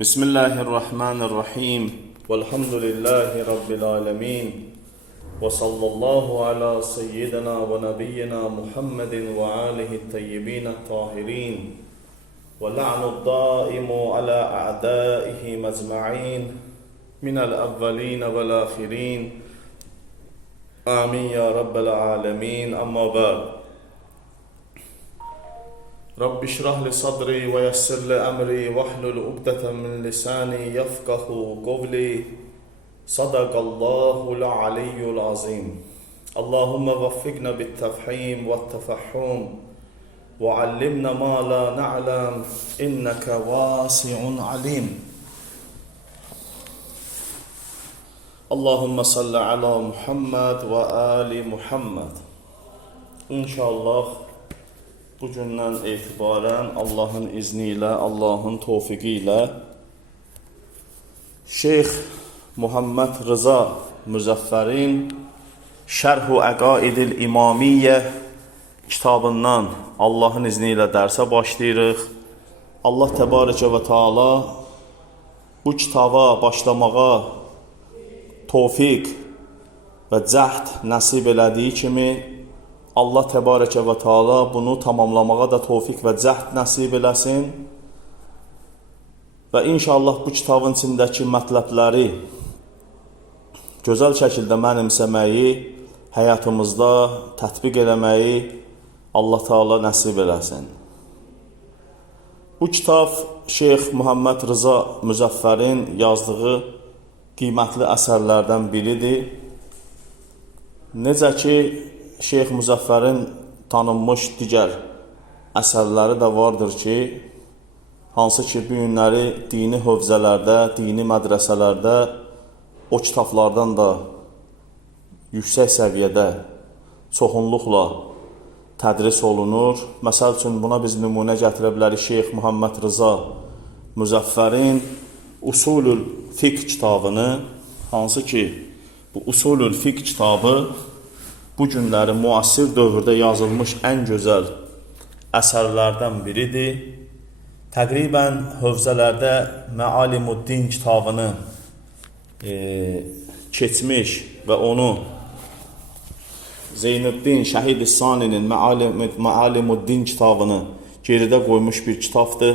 بسم الله الرحمن الرحيم والحمد لله رب العالمين وصلى الله على سيدنا ونبينا محمد وآله الطيبين الطاهرين ولعن الدائم على أعدائهم أجمعين من الأولين والآخرين آمين يا رب العالمين. أما بعد، رب اشرح لي صدري ويسر لي أمري واحلل عقدة من لساني يفقه قولي. صدق الله العلي العظيم. اللهم وفقنا بالتفهيم والتفهم وعلمنا ما لا نعلم إنك واسع عليم. اللهم صل على Muhammed ve Ali Muhammed. İnşallah bugündən etibarən Allahın izni ilə, Allahın tövfiqi ilə Şeyx Muhammed Rıza Müzəffərin Şərh-u Əqaidil İmamiyyə kitabından Allahın izni ilə dərsə başlayırıq. Allah Təbarəkə və Teala bu kitaba başlamağa tövfiq və cəhd nəsib elədiyi kimi, Allah Təbarəkə və Teala bunu tamamlamağa da tövfiq və cəhd nəsib eləsin və inşallah bu kitabın içindəki mətləbləri gözəl şəkildə mənimsəməyi, həyatımızda tətbiq eləməyi Allah Teala nəsib eləsin. Bu kitab Şeyx Muhammed Rıza Müzəffərin yazdığı qiymətli əsərlərdən biridir. Necə ki, Şeyx Müzəffərin tanınmış digər əsərləri də vardır ki, hansı ki, bu günləri dini hövzələrdə, dini mədrəsələrdə o kitablardan da yüksək səviyyədə, çoxunluqla tədris olunur. Məsəl üçün, buna biz nümunə gətirə bilərik Şeyx Muhammed Rıza Müzəffərin Usulül Fiqh kitabını, hansı ki, bu Usulül Fiqh kitabı bu günləri müasir dövrdə yazılmış ən gözəl əsərlərdən biridir. Təqribən hövzələrdə Məalimuddin kitabını keçmiş və onu Zeynəddin Şəhid-i Saninin Məalimuddin kitabını geridə qoymuş bir kitabdır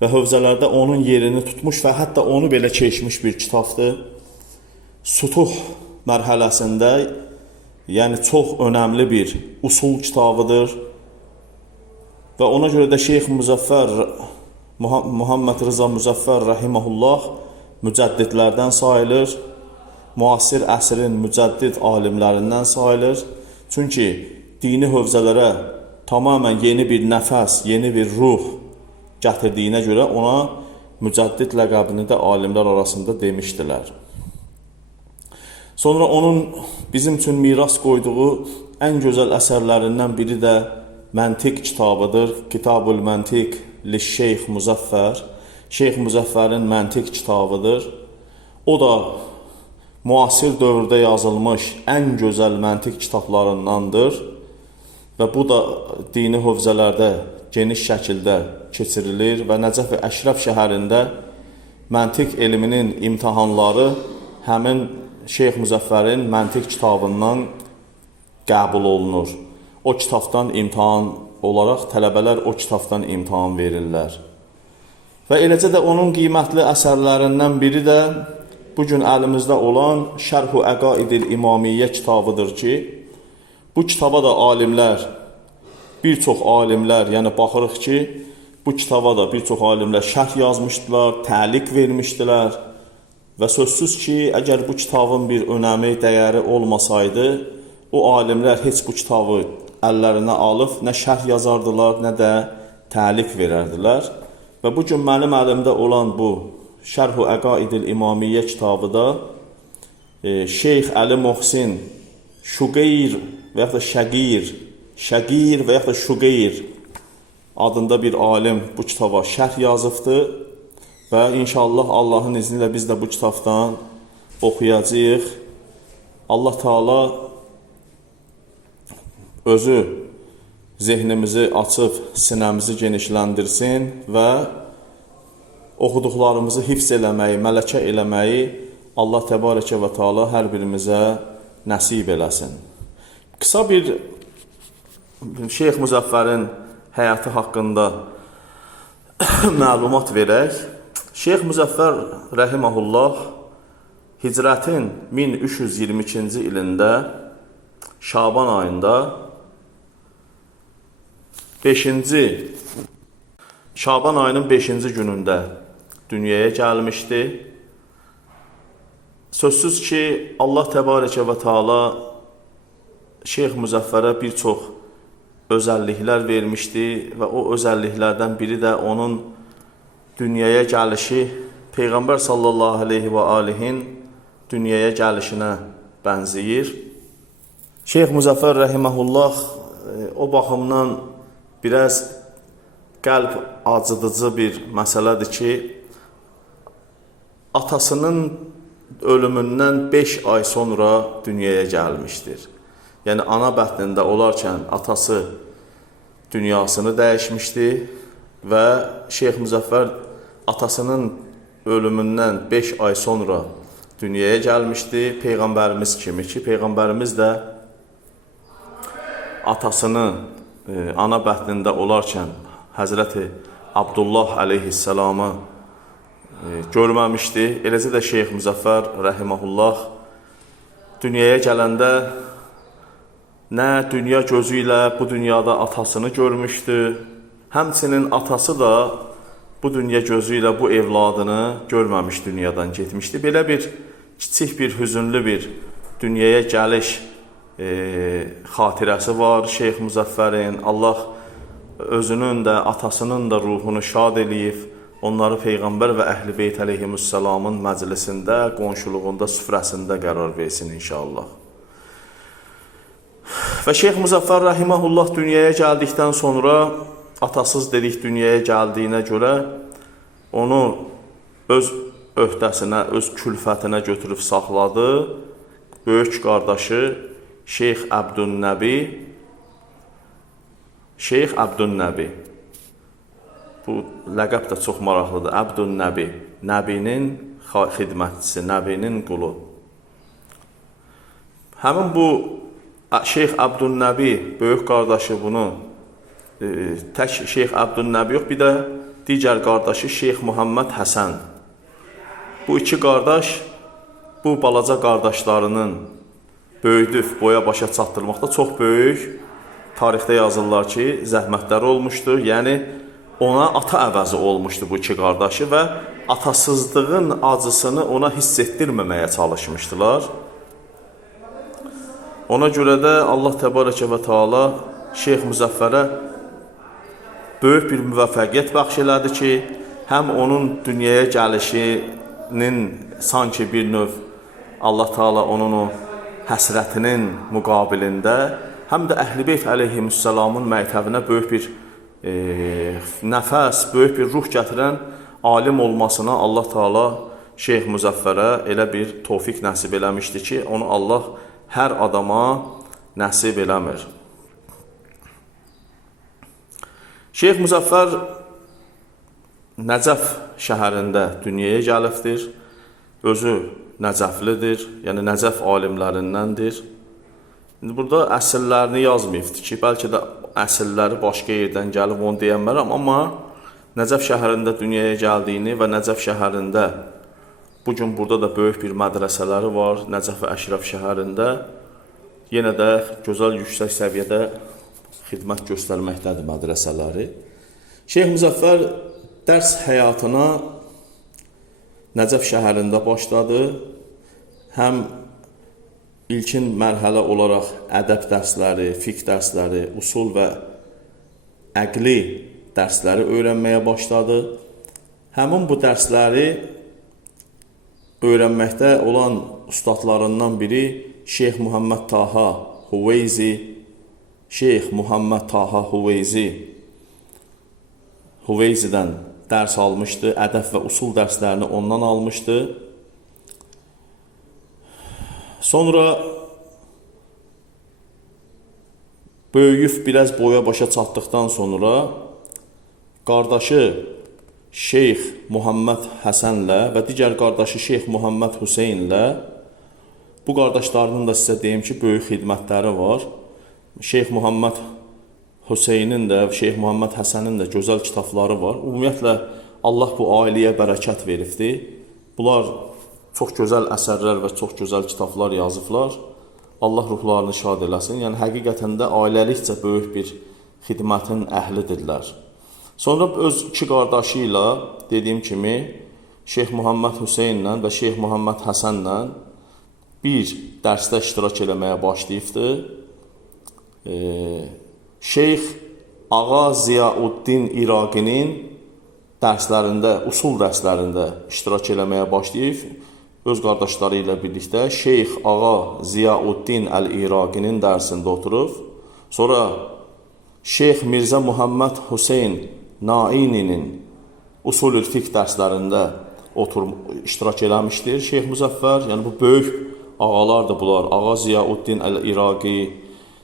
və hövzələrdə onun yerini tutmuş və hətta onu belə keçmiş bir kitabdır. Sutuh mərhələsində, yəni çox önəmli bir usul kitabıdır və ona görə də Şeyx Muhammed Rıza Müzəffər Rəhiməhullah mücəddidlərdən sayılır, müasir əsrin mücəddid alimlərindən sayılır. Çünki dini hövzələrə tamamən yeni bir nəfəs, yeni bir ruh gətirdiyinə görə ona mücəddid ləqəbini də alimlər arasında demişdilər. Sonra onun bizim üçün miras qoyduğu ən gözəl əsərlərindən biri də Məntiq kitabıdır. Kitabul Məntiq li Şeyx Müzəffər. Şeyx Müzəffərin Məntiq kitabıdır. O da müasir dövrdə yazılmış ən gözəl məntiq kitablarındandır və bu da dini hövzələrdə geniş şəkildə keçirilir və Nəcəf və Əşrəf şəhərində məntiq elminin imtahanları həmin Şeyx Müzəffərin Məntiq kitabından qəbul olunur. O kitabdan imtahan olaraq tələbələr o kitabdan imtahan verirlər. Və eləcə də onun qiymətli əsərlərindən biri də bugün əlimizdə olan Şərh-u Əqaidil İmamiyyə kitabıdır ki, bu kitaba da alimlər, bir çox alimlər, yəni baxırıq ki, bu kitaba da bir çox alimlər şərh yazmışdılar, təliq vermişdilər və sözsüz ki, əgər bu kitabın bir önəmi, dəyəri olmasaydı, o alimlər heç bu kitabı əllərinə alıb nə şərh yazardılar, nə də təliq verərdilər. Və bugün mənim əlimdə olan bu Şərh-u Əqaidil İmamiyyə kitabı da Şeyx Əli Muhsin Şuqeyr və yaxud da Şəqir və yaxud da Şuqeyr adında bir alim bu kitaba şərh yazıbdır və inşallah Allahın izni ilə biz də bu kitabdan oxuyacağıq. Allah Teala özü zehnimizi açıb sinəmizi genişləndirsin və oxuduqlarımızı hifz eləməyi, mələkə eləməyi Allah təbarəkə və Teala hər birimizə nəsib eləsin. Qısa bir Şeyx Müzəffərin həyatı haqqında məlumat verək. Şeyx Müzəffər rəhiməhullah hicrətin 1322-ci ilində Şaban ayında 5-ci Şaban ayının 5-ci günündə dünyaya gəlmişdi. Sözsüz ki, Allah təbarəkə və Teala Şeyx Müzəffərə bir çox özəlliklər vermişdi və o özəlliklərdən biri də onun dünyaya gəlişi Peyğəmbər sallallahu aleyhi və alihin dünyaya gəlişinə bənzəyir. Şeyx Müzəffər rəhiməhullah o baxımdan biraz qəlb acıdıcı bir məsələdir ki, atasının ölümündən 5 ay sonra dünyaya gəlmişdir. Yəni, ana bətnində olarkən atası dünyasını dəyişmişdi və Şeyx Müzəffər atasının ölümündən 5 ay sonra dünyaya gəlmişdi. Peyğəmbərimiz kimi ki, Peyğəmbərimiz də atasını ana bətnində olarkən Həzrəti Abdullah əleyhissalamı görməmişdi. Eləcə də Şeyx Müzəffər rəhiməhullah dünyaya gələndə nə dünya gözü ilə bu dünyada atasını görmüşdü, həmçinin atası da bu dünya gözü ilə bu evladını görməmiş dünyadan getmişdi. Belə bir kiçik bir, hüzünlü bir dünyaya gəliş xatirəsi var Şeyx Müzəffərin. Allah özünün də, atasının da ruhunu şad eləyib, onları Peyğəmbər və Əhl-i Beyt əleyhimussalamın məclisində, qonşuluğunda, süfrəsində qərar versin inşallah. Və Şeyx Müzəffər rəhiməhullah dünyaya gəldikdən sonra, atasız dedik dünyaya gəldiyinə görə, onu öz öhdəsinə, öz külfətinə götürüb saxladı. Böyük qardaşı Şeyx Əbdünnəbi. Şeyx Əbdünnəbi. Bu ləqəb də çox maraqlıdır. Əbdünnəbi. Nəbinin xidmətçisi, Nəbinin qulu. Həmin bu Şeyx Əbdünnəbi, böyük qardaşı bunu, tək Şeyx Əbdünnəbi yox, bir də digər qardaşı Şeyx Muhammed Həsən. Bu iki qardaş, bu balaca qardaşlarının böyüdüb boya başa çatdırmaqda çox böyük tarixdə yazırlar ki, zəhmətləri olmuşdur. Yəni, ona ata əvəzi olmuşdu bu iki qardaşı və atasızlığın acısını ona hiss etdirməməyə çalışmışdılar. Ona görə də Allah təbarəkə və Teala Şeyx Müzəffərə böyük bir müvəffəqiyyət bəxş elədi ki, həm onun dünyaya gəlişinin sanki bir növ Allah Teala onun o həsrətinin müqabilində, həm də Əhl-i Beyt əleyhimussalamın məktəbinə böyük bir nəfəs, böyük bir ruh gətirən alim olmasına Allah Teala Şeyx Müzəffərə elə bir tövfiq nəsib eləmişdi ki, onu Allah hər adama nəsib eləmir. Şeyx Müzəffər Nəcəf şəhərində dünyaya gəlibdir. Özü Nəcəflidir, yəni Nəcəf alimlərindəndir. Burada əsillərini yazmayıbdır ki, bəlkə də əsilləri başqa yerdən gəlib onu deyənmərəm, amma Nəcəf şəhərində dünyaya gəldiyini və Nəcəf şəhərində bugün burada da böyük bir mədrəsələri var, Nəcəf və Əşrəf şəhərində. Yenə də gözəl, yüksək səviyyədə xidmət göstərməkdədir mədrəsələri. Şeyx Müzəffər dərs həyatına Nəcəf şəhərində başladı. Həm ilkin mərhələ olaraq ədəb dərsləri, fiqh dərsləri, usul və əqli dərsləri öyrənməyə başladı. Həmin bu dərsləri öyrənməkdə olan ustadlarından biri Şeyx Muhammed Taha Huveyzi. Şeyx Muhammed Taha Huveyzidən dərs almışdı. Ədəb və usul dərslərini ondan almışdı. Sonra böyüyüb biraz boya başa çatdıqdan sonra qardaşı Şeyx Muhammed Həsənlə və digər qardaşı Şeyx Muhammed Hüseynlə, bu qardaşlarının da sizə deyim ki, böyük xidmətləri var. Şeyx Muhammed Hüseynin də, Şeyx Muhammed Həsənin də gözəl kitabları var. Ümumiyyətlə, Allah bu ailəyə bərəkət veribdi. Bunlar çox gözəl əsərlər və çox gözəl kitablar yazıblar. Allah ruhlarını şad eləsin. Yəni, həqiqətən də ailəlikcə böyük bir xidmətin əhlidirlər. Sonra öz iki qardaşı ilə, dediyim kimi, Şeyx Muhammed Hüseynlə və Şeyx Muhammed Həsənlə bir dərsdə iştirak eləməyə başlayıbdı. Şeyx Ağa Ziyauddin İraqinin dərslərində, usul dərslərində iştirak eləməyə başlayıb, öz qardaşları ilə birlikdə Şeyx Ağa Ziyauddin Əl-İraqinin dərsində oturub. Sonra Şeyx Mirzə Muhammed Hüseyn Naininin usul-ül fiqh dərslərində iştirak eləmişdir. Şeyx Müzəffər, yəni bu böyük ağalardır bunlar. Ağa Ziyauddin Əl-İraqi,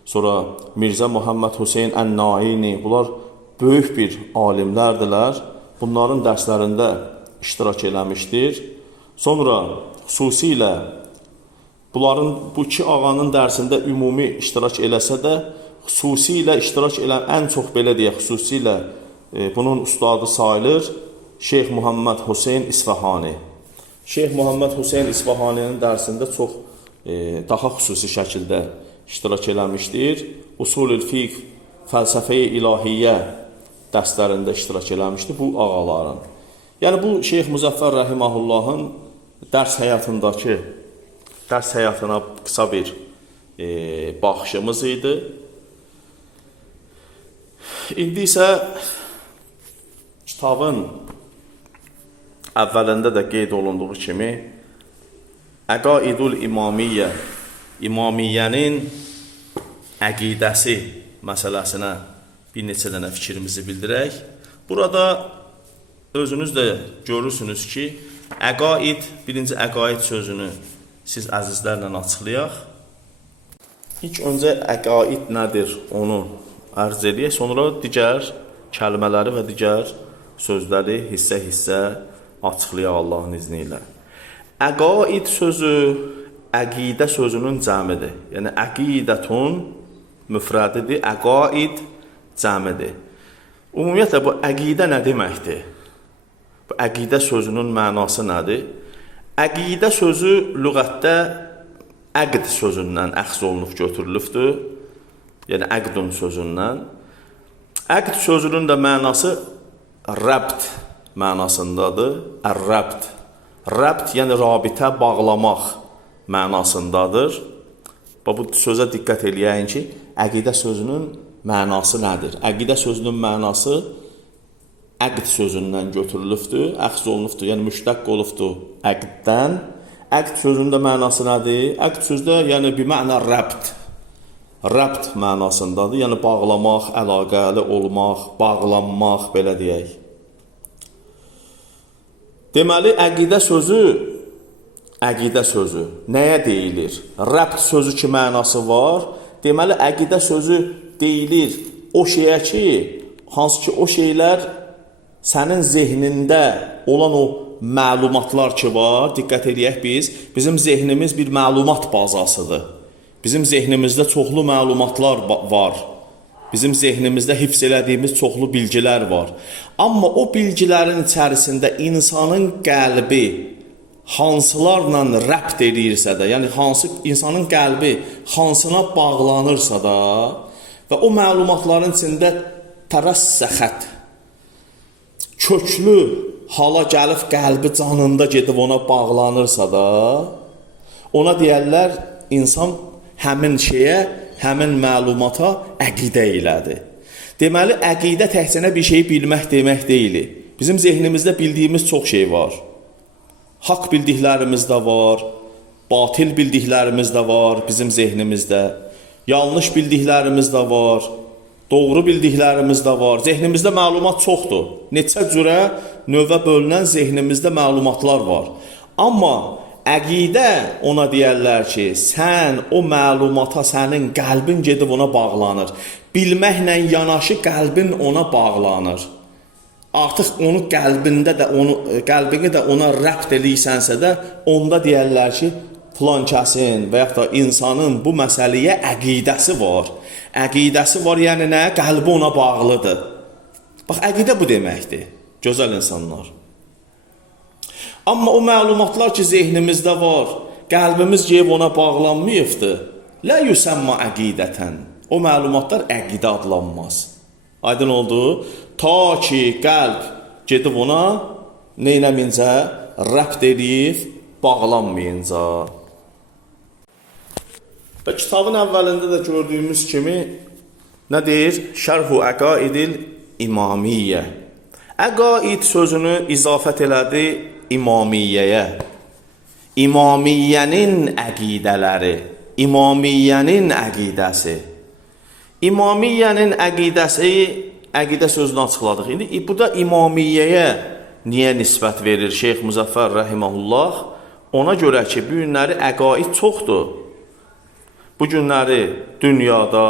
sonra Mirzə Muhammed Hüseyn Ən-Naini, bunlar böyük bir alimlərdirlər. Bunların dərslərində iştirak eləmişdir. Sonra xüsusilə bunların bu iki ağanın dərsində ümumi iştirak eləsə də, xüsusilə iştirak elən ən çox belə deyək, xüsusilə bunun ustadı sayılır Şeyx Muhammed Hüseyn İsfahani. Şeyx Muhammed Hüseyn İsfahaninin dərsində çox daha xüsusi şəkildə iştirak eləmişdir. Usul-ül fiqh, fəlsəfə-i ilahiyyə dərslərində iştirak eləmişdir bu ağaların. Yəni bu Şeyx Müzəffər Rəhiməhullahın dərs həyatına qısa bir baxışımız idi. İndi isə kitabın əvvəlində də qeyd olunduğu kimi Əqaidul İmamiyyə, İmamiyyənin əqidəsi məsələsinə bir neçə dənə fikrimizi bildirək. Burada özünüz də görürsünüz ki, əqaid, birinci əqaid sözünü siz əzizlərlə açıqlayaq. İlk öncə əqaid nədir onu ərz edək, sonra digər kəlmələri və digər sözləri hissə-hissə açıqlayaq Allahın izni ilə. Əqaid sözü əqidə sözünün cəmidir. Yəni əqidətun müfrədidir, əqaid cəmidir. Ümumiyyətlə bu əqidə nə deməkdir? Bu əqidə sözünün mənası nədir? Əqidə sözü lüğətdə əqd sözündən əxz olunub götürülübdür. Yəni əqdun sözündən. Əqd sözünün də mənası rəbt mənasındadır. Ər-rəbt. Rəbt yəni rabitə, bağlamaq mənasındadır. Bu sözə diqqət eləyəyin ki, əqidə sözünün mənası nədir? Əqidə sözünün mənası əqd sözündən götürülübdür, əxz olunubdur, yəni müştəq olubdur əqddən. Əqd sözünün də mənası nədir? Əqd sözdə yəni bir məna rəbt. Rəbt mənasındadır, yəni bağlamaq, əlaqəli olmaq, bağlanmaq, belə deyək. Deməli, əqidə sözü nəyə deyilir? Rəbt sözü ki, mənası var. Deməli, əqidə sözü deyilir o şeyə ki, hansı ki, o şeylər sənin zehnində olan o məlumatlar ki var, diqqət edək bizim zehnimiz bir məlumat bazasıdır. Bizim zehnimizdə çoxlu məlumatlar var. Bizim zehnimizdə hifz elədiyimiz çoxlu bilgilər var. Amma o bilgilərin içərisində insanın qəlbi hansılarla rəbt edirsə də, yəni insanın qəlbi hansına bağlanırsa da və o məlumatların içində tərəssəxət, köklü hala gəlib qəlbi canında gedib ona bağlanırsa da, ona deyərlər, insan həmin şeyə, həmin məlumata əqidə elədi. Deməli, əqidə təhsinə bir şeyi bilmək demək deyil. Bizim zehnimizdə bildiyimiz çox şey var. Haqq bildiklərimiz də var, batil bildiklərimiz də var bizim zehnimizdə, yanlış bildiklərimiz də var, doğru bildiklərimiz də var. Zehnimizdə məlumat çoxdur. Neçə cürə növə bölünən zehnimizdə məlumatlar var. Amma əqidə ona deyərlər ki, sən o məlumata, sənin qəlbin gedib ona bağlanır. Bilməklə yanaşı qəlbin ona bağlanır. artıq onu qəlbini də ona rəbt eləyirsənsə də, onda deyərlər ki, filan kəsin və yaxud da insanın bu məsələyə əqidəsi var. Əqidəsi var, yəni nə? Qəlbi ona bağlıdır. Bax, əqidə bu deməkdir, gözəl insanlar. Amma o məlumatlar ki, zehnimizdə var, qəlbimiz gəlib ona bağlanmayıbdır, lə yüsəmmə əqidətən. O məlumatlar əqidə adlanmaz. Aydın oldu? Ta ki, qəlb gedib ona neynəmincə, rəbt eləyib, bağlanmayınca. Və kitabın əvvəlində də gördüyümüz kimi nə deyir? Şərhu əqaidil imamiyyə. Əqaid sözünü izafət elədi imamiyyəyə. İmamiyyənin əqidələri, imamiyyənin əqidəsi. İmamiyyənin əqidəsi, əqidə sözünü açıqladıq. İndi bu da imamiyyəyə niyə nisbət verir Şeyx Müzəffər rəhiməhullah? Ona görə ki, bu günləri əqaid çoxdur. Bu günləri dünyada,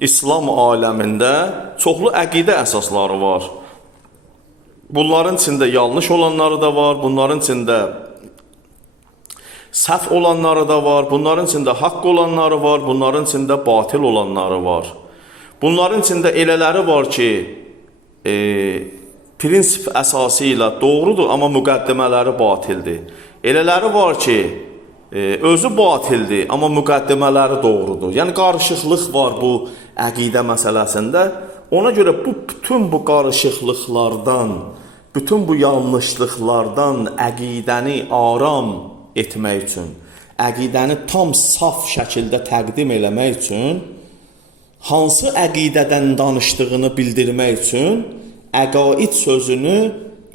İslam aləmində çoxlu əqidə əsasları var. Bunların içində yanlış olanları da var, bunların içində səhv olanları da var, bunların içində haqq olanları var, bunların içində batil olanları var. Bunların içində elələri var ki, prinsip əsası ilə doğrudur, amma müqəddimələri batildir. Elələri var ki, özü batildir, amma müqəddimələri doğrudur. Yəni, qarışıqlıq var bu əqidə məsələsində. Ona görə bütün bu qarışıqlıqlardan, bütün bu yanlışlıqlardan əqidəni aram etmək üçün, əqidəni tam saf şəkildə təqdim eləmək üçün, hansı əqidədən danışdığını bildirmək üçün əqaid sözünü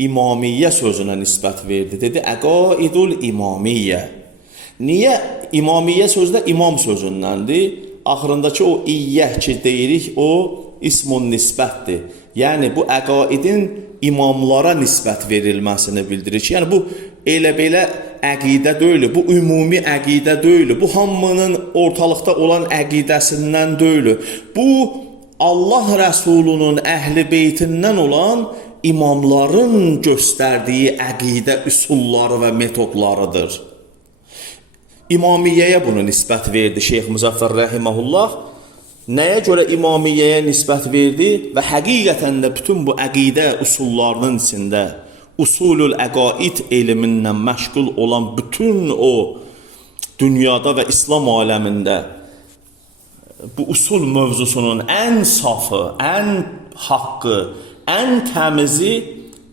imamiyyə sözünə nisbət verdi. Dedi, əqaidul imamiyyə. Niyə? İmamiyyə sözü də imam sözündəndir. Axırındakı o iyyəh ki deyirik, o ismun nisbətdir. Yəni, bu əqaidin imamlara nisbət verilməsini bildirir ki, yəni bu elə-belə əqidə deyil, bu ümumi əqidə deyil, bu hamının ortalıqda olan əqidəsindən deyil. Bu, Allah Rəsulunun əhl-i beytindən olan imamların göstərdiyi əqidə üsulları və metodlarıdır. İmamiyyəyə bunu nisbət verdi Şeyx Müzəffər rəhiməhullah. Nəyə görə imamiyyəyə nisbət verdi və həqiqətən də bütün bu əqidə usullarının içində usulul əqaid elmindən məşğul olan bütün o dünyada və İslam aləmində bu usul mövzusunun ən safı, ən haqqı, ən təmizi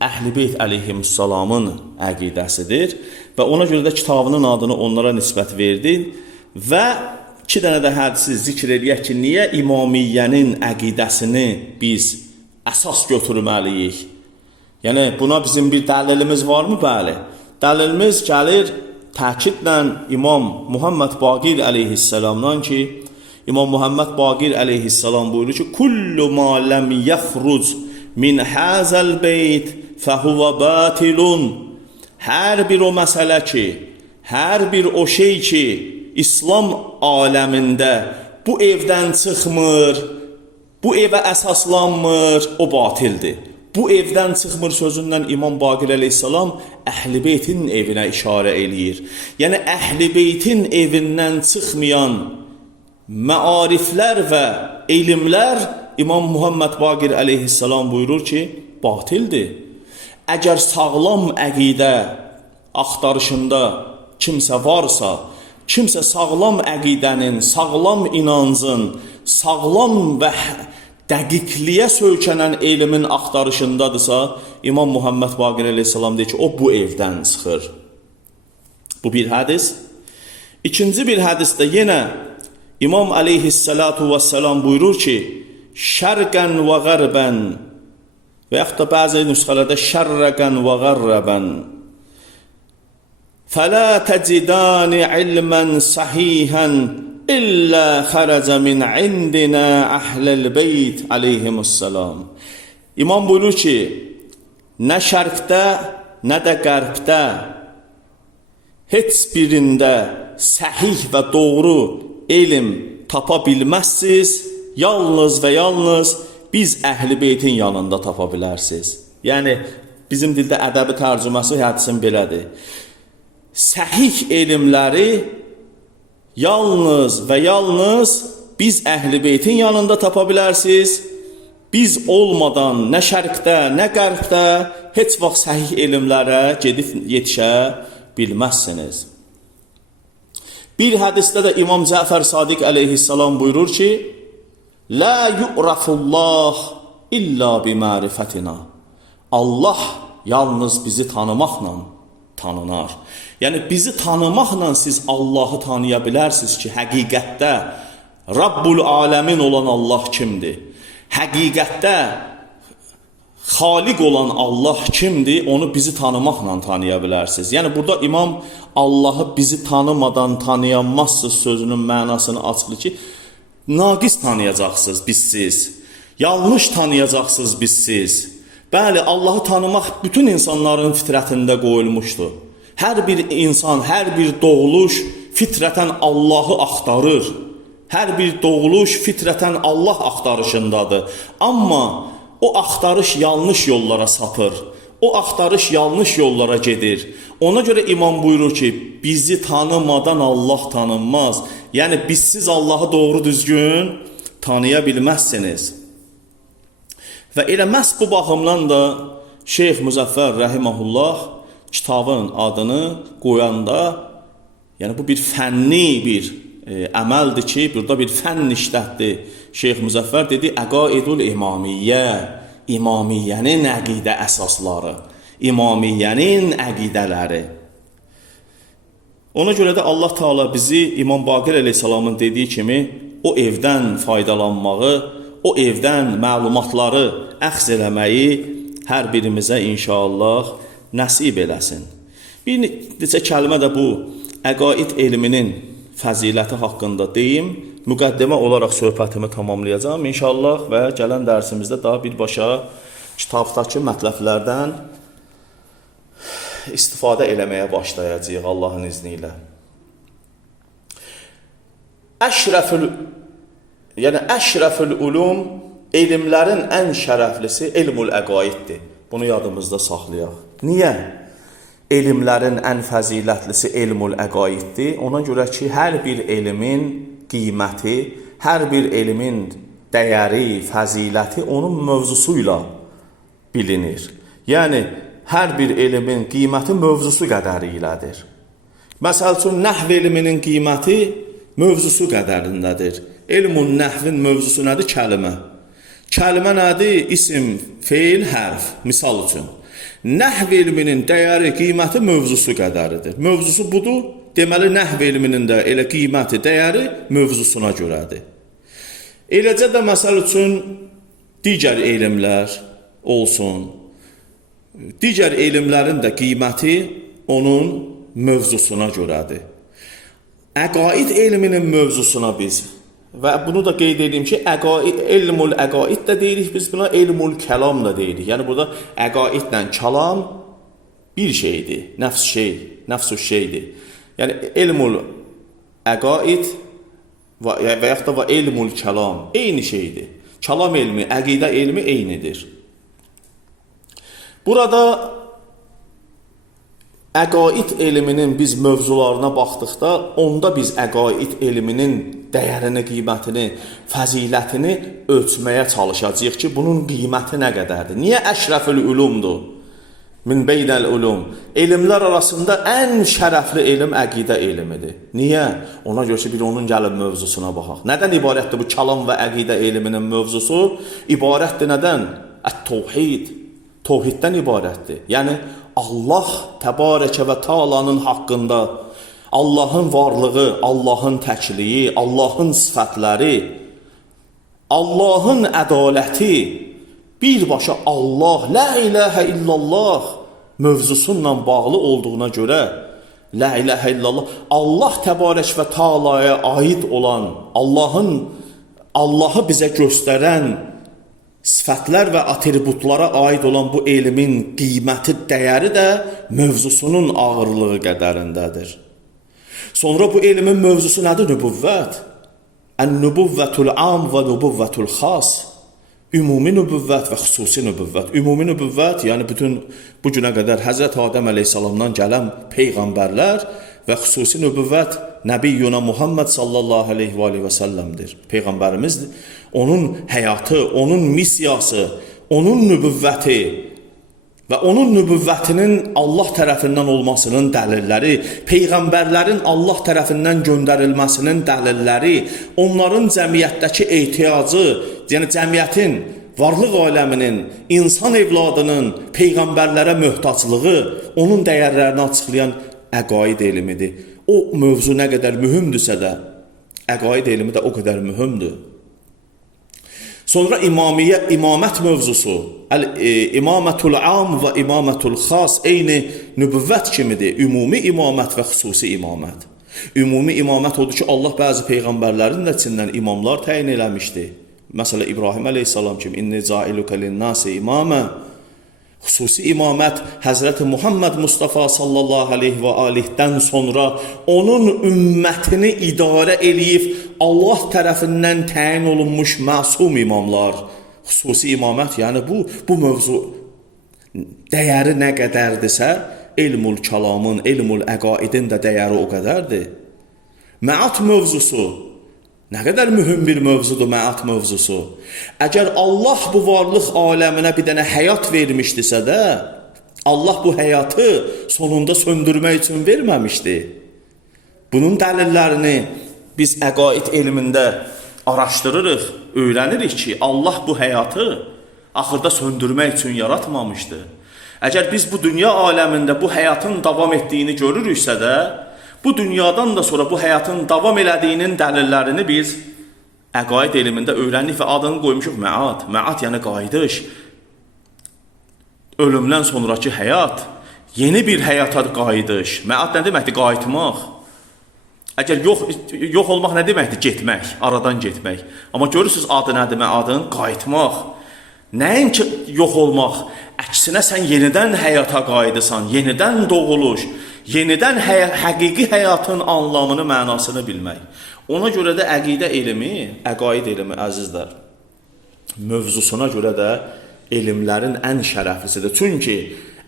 Əhl-i Beyt əleyhissalamın əqidəsidir və ona görə də kitabının adını onlara nisbət verdi və 2 dənə də hədisi zikr eləyək ki, niyə imamiyyənin əqidəsini biz əsas götürməliyik? Yəni, buna bizim bir dəlilimiz varmı? Bəli. Dəlilimiz gəlir təkidlə İmam Muhammed Baqir əleyhissalamdan ki, İmam Muhammed Baqir əleyhissalam buyurur ki, Kullu ma ləm yəxruc min həzəl beyt fəhuvə batilun. Hər bir o məsələ ki, hər bir o şey ki, İslam aləmində bu evdən çıxmır, bu evə əsaslanmır, o batildir. Bu evdən çıxmır sözündən İmam Baqir əleyhissalam Əhl-i Beytin evinə işarə eləyir. Yəni, Əhl-i Beytin evindən çıxmayan məariflər və elmlər İmam Muhammed Baqir əleyhissalam buyurur ki, batildir. Əgər sağlam əqidə axtarışında kimsə varsa, kimsə sağlam əqidənin, sağlam inancın, sağlam və dəqiqliyə söykənən elmin axtarışındadırsa, İmam Muhammed Baqir əleyhissalam deyir ki, o bu evdən çıxır. Bu bir hədis. İkinci bir hədisdə yenə İmam əleyhissalatu vesselam buyurur ki, şərqən və qərbən və yaxud da bəzi nüsxələrdə şərrəqən və qərrəbən fələ təcidani ilmən səhihən İllə xərəcə min indinə əhləl beyt əleyhimussalam. İmam buyurur ki, nə şərqdə, nə də qərbdə heç birində səhih və doğru elm tapa bilməzsiniz, yalnız və yalnız biz Əhl-i Beytin yanında tapa bilərsiniz. Yəni bizim dildə ədəbi tərcüməsi hədisin belədir. Səhih elmləri yalnız və yalnız biz Əhl-i Beytin yanında tapa bilərsiniz. Biz olmadan nə şərqdə, nə qərbdə heç vaxt səhih elmlərə gedib yetişə bilməzsiniz. Bir hədisdə də İmam Cəfər Sadiq əleyhissalam buyurur ki, La yu'rafullah illa bimərifətina. Allah yalnız bizi tanımaqla tanınar. Yəni bizi tanımaqla siz Allahı tanıya bilərsiniz ki, həqiqətdə Rabbul aləmin olan Allah kimdir? Həqiqətdə xaliq olan Allah kimdir? Onu bizi tanımaqla tanıya bilərsiniz. Yəni burada imam Allahı bizi tanımadan tanıyanmazsınız sözünün mənasını açıqlayır ki, naqis tanıyacaqsınız bizsiz. Yanlış tanıyacaqsınız bizsiz. Bəli, Allahı tanımaq bütün insanların fitrətində qoyulmuşdur. Hər bir insan, hər bir doğuluş fitrətən Allahı axtarır. Hər bir doğuluş fitrətən Allah axtarışındadır. Amma o axtarış yanlış yollara sapır. O axtarış yanlış yollara gedir. Ona görə imam buyurur ki, bizi tanımadan Allah tanınmaz. Yəni bizsiz Allahı doğru düzgün tanıya bilməzsiniz. Və elə məhz bu baxımdan da Şeyx Müzəffər Rəhiməhullah kitabın adını qoyanda, yəni bu bir fənni bir əməldir ki, burada bir fənn işlətdi. Şeyx Müzəffər dedi, Əqaidul İmamiyyə, İmamiyyənin əqidə əsasları, İmamiyyənin əqidələri. Ona görə də Allah Teala bizi İmam Baqir əleyhissalamın dediyi kimi o evdən faydalanmağı, o evdən məlumatları əxz eləməyi hər birimizə inşallah nəsib eləsin. Bir neçə kəlmə də bu əqaid elminin fəziləti haqqında deyim. Müqəddimə olaraq söhbətimi tamamlayacağım inşallah və gələn dərsimizdə daha birbaşa kitabdakı mətləblərdən istifadə eləməyə başlayacağıq Allahın izni ilə. Əşrəfül ulum, elmlərin ən şərəflisi elmul əqaiddir. Bunu yadımızda saxlayaq. Niyə? Elmlərin ən fəzilətlisi elmul əqaiddir. Ona görə ki, hər bir elmin qiyməti, hər bir elmin dəyəri, fəziləti onun mövzusu ilə bilinir. Yəni, hər bir elmin qiyməti mövzusu qədəri ilədir. Məsəl üçün, nəhv elminin qiyməti mövzusu qədərindədir. Elmun nəhvin mövzusu nədir? Kəlimə. Kəlimə nədir? İsim, feil, hərf. Misal üçün. Nəhv elminin dəyəri, qiyməti mövzusu qədəridir. Mövzusu budur. Deməli, nəhv elminin də elə qiyməti, dəyəri mövzusuna görədir. Eləcə də məsəl üçün digər elmlər olsun. Digər elmlərin də qiyməti onun mövzusuna görədir. Əqaid elminin mövzusuna biz və bunu da qeyd edeyim ki, elmul əqaid də deyirik, biz buna elmul kəlam da deyirik. Yəni burada əqaidlə kəlam bir şeydir, nəfsü şeydir. Yəni elmul əqaid və yaxud da elmul kəlam eyni şeydir. Kəlam elmi, əqidə elmi eynidir. Burada əqaid elminin biz mövzularına baxdıqda, onda biz əqaid elminin dəyərini, qiymətini, fəzilətini ölçməyə çalışacağıq ki, bunun qiyməti nə qədərdir? Niyə əşrəfül ulumdur? Min beynəl ulum. Elmlər arasında ən şərəfli elm əqidə elmidir. Niyə? Ona görə ki, bir onun gəlib mövzusuna baxaq. Nədən ibarətdir bu kəlam və əqidə elminin mövzusu? İbarətdir nədən? Ət-təvhid. Təvhiddən ibarətdir. Yəni, Allah təbarəkə və təalanın haqqında, Allahın varlığı, Allahın təkliyi, Allahın sifətləri, Allahın ədaləti, birbaşa Allah, la ilahə illallah mövzusunla bağlı olduğuna görə, la ilahə illallah, Allah təbarək və təalaya aid olan, Allahı bizə göstərən sifətlər və atributlara aid olan bu elmin qiyməti, dəyəri də mövzusunun ağırlığı qədərindədir. Sonra bu elmin mövzusu nədir? Nübüvvət. Ən-nübüvvətul am və nübüvvətul xas. Ümumi nübüvvət və xüsusi nübüvvət. Ümumi nübüvvət, yəni bütün bu günə qədər Həzrət Adəm əleyhissalamdan gələn peyğəmbərlər və xüsusi nübüvvət Nəbiyyuna Muhammed sallallahu aleyhi və səlləmdir. Peyğəmbərimizdir. Onun həyatı, onun missiyası, onun nübüvvəti və onun nübüvvətinin Allah tərəfindən olmasının dəlilləri, peyğəmbərlərin Allah tərəfindən göndərilməsinin dəlilləri, onların cəmiyyətdəki ehtiyacı, yəni cəmiyyətin, varlıq aləminin, insan evladının peyğəmbərlərə möhtaclığı, onun dəyərlərini açıqlayan əqaid elmidir. O mövzu nə qədər mühümdürsə də, əqaid elmi də o qədər mühümdür. Sonra imamət mövzusu, imamətul am və imamətul xas eyni nübüvvət kimidir. Ümumi imamət və xüsusi imamət. Ümumi imamət odur ki, Allah bəzi peyğəmbərlərin də içindən imamlar təyin eləmişdi. Məsələn, İbrahim əleyhissalam kimi, inni cailuka linnasi imamə. Xüsusi imamət Həzrəti Muhammed Mustafa sallallahu aleyhi və aleyhdən sonra onun ümmətini idarə eləyib Allah tərəfindən təyin olunmuş məsum imamlar. Xüsusi imamət, yəni bu mövzu dəyəri nə qədərdirsə, elmul kəlamın, elmul əqaidin də dəyəri o qədərdir. Məat mövzusu nə qədər mühüm bir mövzudur məat mövzusu. Əgər Allah bu varlıq aləminə bir dənə həyat vermişdisə də, Allah bu həyatı sonunda söndürmək üçün verməmişdi. Bunun dəlillərini biz əqaid elmində araşdırırıq, öyrənirik ki, Allah bu həyatı axırda söndürmək üçün yaratmamışdı. Əgər biz bu dünya aləmində bu həyatın davam etdiyini görürüksə də, bu dünyadan da sonra bu həyatın davam elədiyinin dəlillərini biz əqaid elmində öyrəndik və adını qoymuşuq məat. Məat yəni qayıdış. Ölümdən sonraki həyat, yeni bir həyata qayıdış. Məat nə deməkdir? Qayıtmaq. Əgər yox olmaq nə deməkdir? Getmək, aradan getmək. Amma görürsünüz adı nədir məadın? Qayıtmaq. Nəinki yox olmaq, əksinə sən yenidən həyata qayıdırsan, yenidən doğuluş, yenidən həqiqi həyatın anlamını, mənasını bilmək. Ona görə də əqidə elmi, əqaid elmi əzizlər, mövzusuna görə də elmlərin ən şərəflisidir. Çünki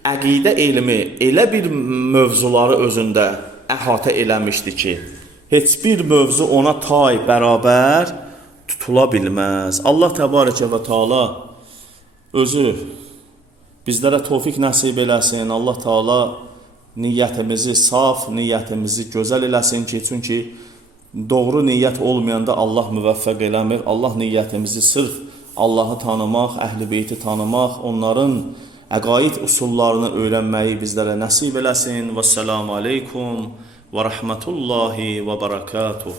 əqidə elmi elə bir mövzuları özündə əhatə eləmişdi ki, heç bir mövzu ona tay, bərabər tutula bilməz. Allah təbarəkə və Teala özü bizlərə tövfiq nəsib eləsin. Allah Teala niyyətimizi saf, niyyətimizi gözəl eləsin ki, çünki doğru niyyət olmayanda Allah müvəffəq eləmir. Allah niyyətimizi sırf Allahı tanımaq, Əhl-i Beyti tanımaq, onların əqaid usullarını öyrənməyi bizlərə nəsib eləsin. Vəssalamu aleykum və rəhmətullahi və barakatuh.